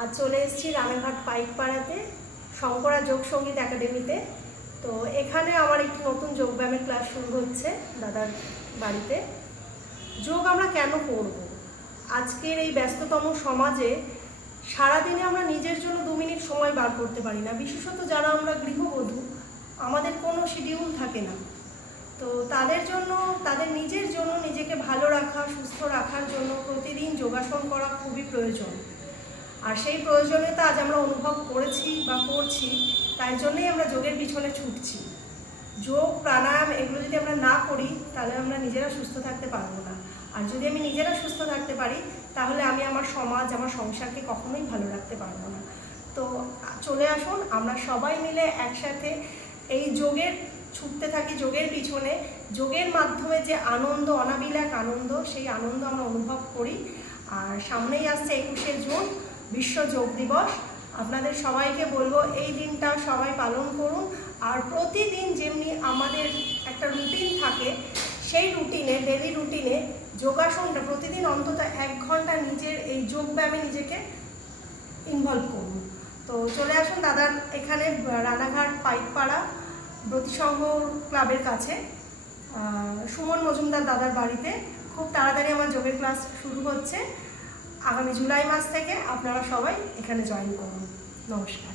আজ চলে এসেছি রানাঘাট পাইকপাড়াতে শঙ্করা যোগ সঙ্গীত একাডেমিতে। তো এখানে আমার একটি নতুন যোগব্যায়ামের ক্লাস শুরু হচ্ছে দাদার বাড়িতে। যোগ আমরা কেন করব? আজকের এই ব্যস্ততম সমাজে সারাদিনে আমরা নিজের জন্য 2 মিনিট সময় বার করতে পারি না, বিশেষত যারা আমরা গৃহবধূ, আমাদের কোনো শিডিউল থাকে না। তো তাদের জন্য, তাদের নিজের জন্য, নিজেকে ভালো রাখা, সুস্থ রাখার জন্য প্রতিদিন যোগাসন করা খুবই প্রয়োজন। আর সেই প্রয়োজনীয়তা আজ আমরা অনুভব করেছি বা করছি, তাই জন্যই আমরা যোগের পিছনে ছুটছি। যোগ, প্রাণায়াম এগুলো যদি আমরা না করি তাহলে আমরা নিজেরা সুস্থ থাকতে পারবো না। আর যদি আমি নিজেরা সুস্থ থাকতে পারি তাহলে আমি আমার সমাজ, আমার সংসারকে কখনোই ভালো রাখতে পারবো না। তো চলে আসুন, আমরা সবাই মিলে একসাথে এই যোগের ছুটতে থাকি, যোগের পিছনে। যোগের মাধ্যমে যে আনন্দ, অনাবিল আনন্দ, সেই আনন্দ আমরা অনুভব করি। আর সামনেই আসছে 21শে জুন, বিশ্ব যোগ দিবস। আপনাদের সবাইকে বলবো এই দিনটা সবাই পালন করুন। আর প্রতিদিন যেমনি আমাদের একটা রুটিন থাকে, সেই রুটিনে, ডেলি রুটিনে যোগাসনটা প্রতিদিন অন্তত 1 ঘন্টা নিজের এই যোগব্যায়ামে নিজেকে ইনভলভ করুন। তো চলে আসুন দাদার এখানে, রানাঘাট পাইকপাড়া ব্রতিসংঘ ক্লাবের কাছে, সুমন মজুমদার দাদার বাড়িতে। খুব তাড়াতাড়ি আমার যোগের ক্লাস শুরু হচ্ছে। আগামী জুলাই মাস থেকে আপনারা সবাই এখানে জয়েন করুন। নমস্কার।